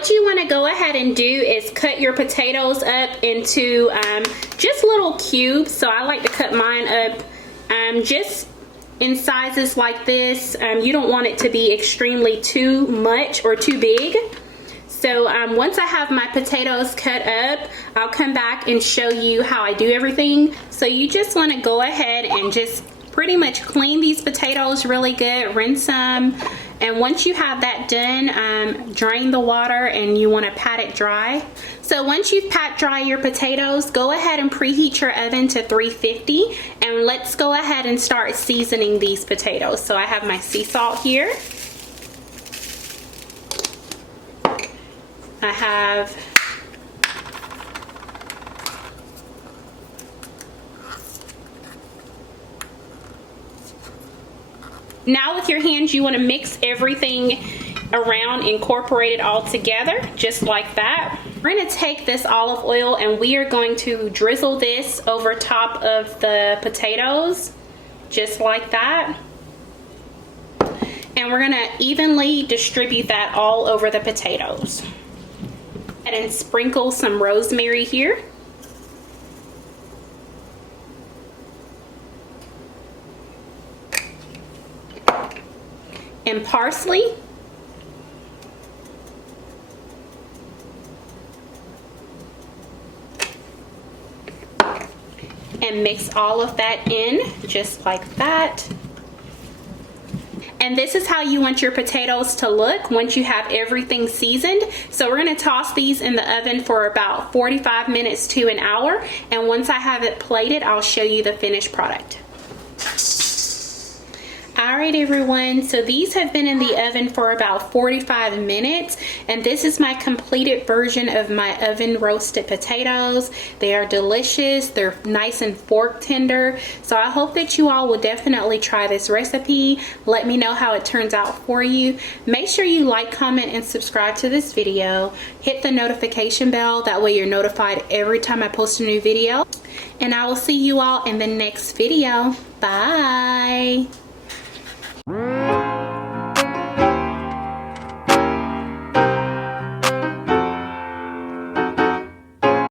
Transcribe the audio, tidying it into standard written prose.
what you want to go ahead and do is cut your potatoes up into just little cubes. So I like to cut mine up just in sizes like this. You don't want it to be extremely too much or too big. So once I have my potatoes cut up, I'll come back and show you how I do everything. So you just want to go ahead and just pretty much clean these potatoes really good, rinse them, and once you have that done, drain the water and you want to pat it dry. So once you've pat dry your potatoes, go ahead and preheat your oven to 350, and let's go ahead and start seasoning these potatoes. So I have my sea salt here. I have now with your hands, you want to mix everything around, incorporate it all together, just like that. We're going to take this olive oil and we are going to drizzle this over top of the potatoes, just like that. And we're going to evenly distribute that all over the potatoes. And sprinkle some rosemary here. And parsley. And mix all of that in just like that. And this is how you want your potatoes to look once you have everything seasoned. So we're going to toss these in the oven for about 45 minutes to an hour. And once I have it plated, I'll show you the finished product. Alright everyone, so these have been in the oven for about 45 minutes, and this is my completed version of my oven roasted potatoes. They are delicious, they're nice and fork tender, so I hope that you all will definitely try this recipe. Let me know how it turns out for you. Make sure you like, comment, and subscribe to this video. Hit the notification bell, that way you're notified every time I post a new video. And I will see you all in the next video. Bye!